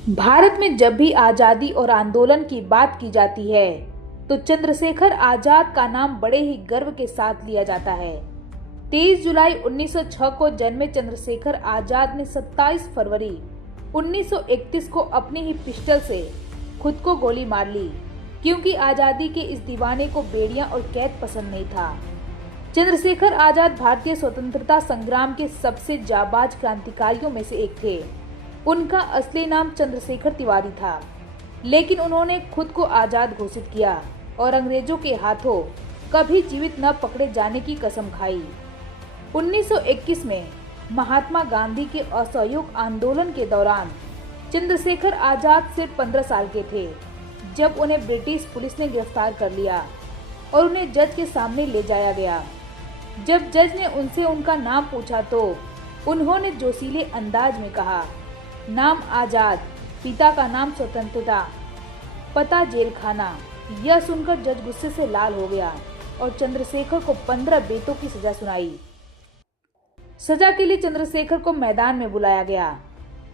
भारत में जब भी आजादी और आंदोलन की बात की जाती है तो चंद्रशेखर आजाद का नाम बड़े ही गर्व के साथ लिया जाता है। 23 जुलाई 1906 को जन्मे चंद्रशेखर आजाद ने 27 फरवरी 1931 को अपनी ही पिस्टल से खुद को गोली मार ली, क्योंकि आजादी के इस दीवाने को बेड़ियां और कैद पसंद नहीं था। चंद्रशेखर आजाद भारतीय स्वतंत्रता संग्राम के सबसे जाबाज क्रांतिकारियों में से एक थे। उनका असली नाम चंद्रशेखर तिवारी था, लेकिन उन्होंने खुद को आजाद घोषित किया और अंग्रेजों के हाथों कभी जीवित न पकड़े जाने की कसम खाई। 1921 में महात्मा गांधी के असहयोग आंदोलन के दौरान चंद्रशेखर आजाद सिर्फ 15 साल के थे जब उन्हें ब्रिटिश पुलिस ने गिरफ्तार कर लिया और उन्हें जज के सामने ले जाया गया। जब जज ने उनसे उनका नाम पूछा तो उन्होंने जोशीले अंदाज में कहा, नाम आजाद, पिता का नाम स्वतंत्रता, पता जेल खाना। यह सुनकर जज गुस्से से लाल हो गया और चंद्रशेखर को 15 बेतों की सजा सुनाई। सजा के लिए चंद्रशेखर को मैदान में बुलाया गया।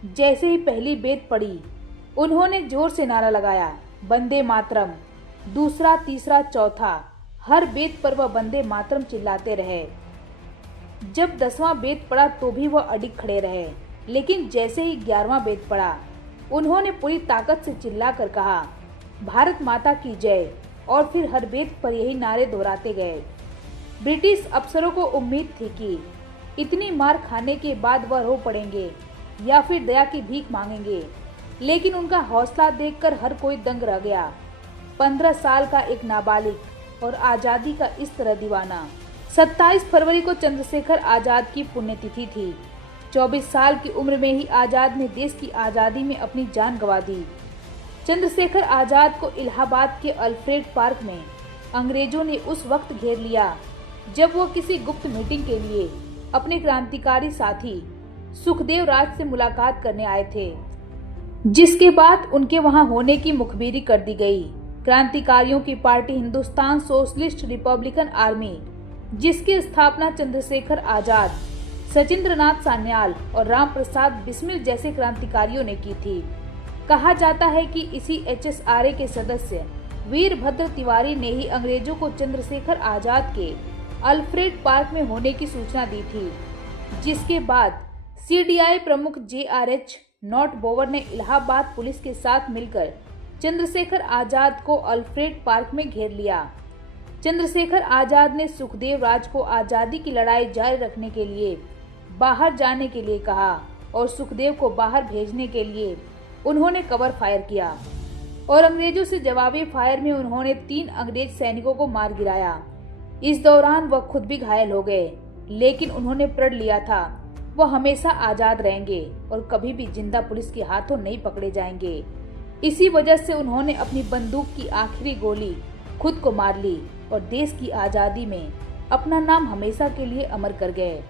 जैसे ही पहली बेत पड़ी, उन्होंने जोर से नारा लगाया, वंदे मातरम। दूसरा, तीसरा, चौथा, हर बेत पर वह वंदे मातरम चिल्लाते रहे। जब 10वां बेत पड़ा तो भी वह अडिग खड़े रहे, लेकिन जैसे ही 11वां बेत पड़ा, उन्होंने पूरी ताकत से चिल्लाकर कहा, भारत माता की जय, और फिर हर बेत पर यही नारे दोहराते गए। ब्रिटिश अफसरों को उम्मीद थी कि इतनी मार खाने के बाद वह रो पड़ेंगे या फिर दया की भीख मांगेंगे, लेकिन उनका हौसला देखकर हर कोई दंग रह गया। 15 साल का एक नाबालिग और आजादी का इस तरह दीवाना। 27 फरवरी को चंद्रशेखर आजाद की पुण्यतिथि थी। 24 साल की उम्र में ही आजाद ने देश की आजादी में अपनी जान गंवा दी। चंद्रशेखर आजाद को इलाहाबाद के अल्फ्रेड पार्क में अंग्रेजों ने उस वक्त घेर लिया जब वो किसी गुप्त मीटिंग के लिए अपने क्रांतिकारी साथी सुखदेव राज से मुलाकात करने आए थे, जिसके बाद उनके वहां होने की मुखबिरी कर दी गई। क्रांतिकारियों की party Hindustan socialist Republican army, जिसकी स्थापना चंद्रशेखर आजाद, सचिंद्रनाथ सान्याल और राम प्रसाद बिस्मिल जैसे क्रांतिकारियों ने की थी। कहा जाता है कि इसी HSRA के सदस्य वीरभद्र तिवारी ने ही अंग्रेजों को चंद्रशेखर आजाद के अल्फ्रेड पार्क में होने की सूचना दी थी, जिसके बाद CDI प्रमुख JRH नॉट बोवर ने इलाहाबाद पुलिस के साथ मिलकर चंद्रशेखर आजाद को अल्फ्रेड पार्क में घेर लिया। चंद्रशेखर आजाद ने सुखदेव राज को आजादी की लड़ाई जारी रखने के लिए बाहर जाने के लिए कहा और सुखदेव को बाहर भेजने के लिए उन्होंने कवर फायर किया और अंग्रेजों से जवाबी फायर में उन्होंने 3 अंग्रेज सैनिकों को मार गिराया। इस दौरान वह खुद भी घायल हो गए, लेकिन उन्होंने प्रण लिया था वह हमेशा आजाद रहेंगे और कभी भी जिंदा पुलिस के हाथों नहीं पकड़े जाएंगे। इसी वजह से उन्होंने अपनी बंदूक की आखिरी गोली खुद को मार ली और देश की आजादी में अपना नाम हमेशा के लिए अमर कर गए।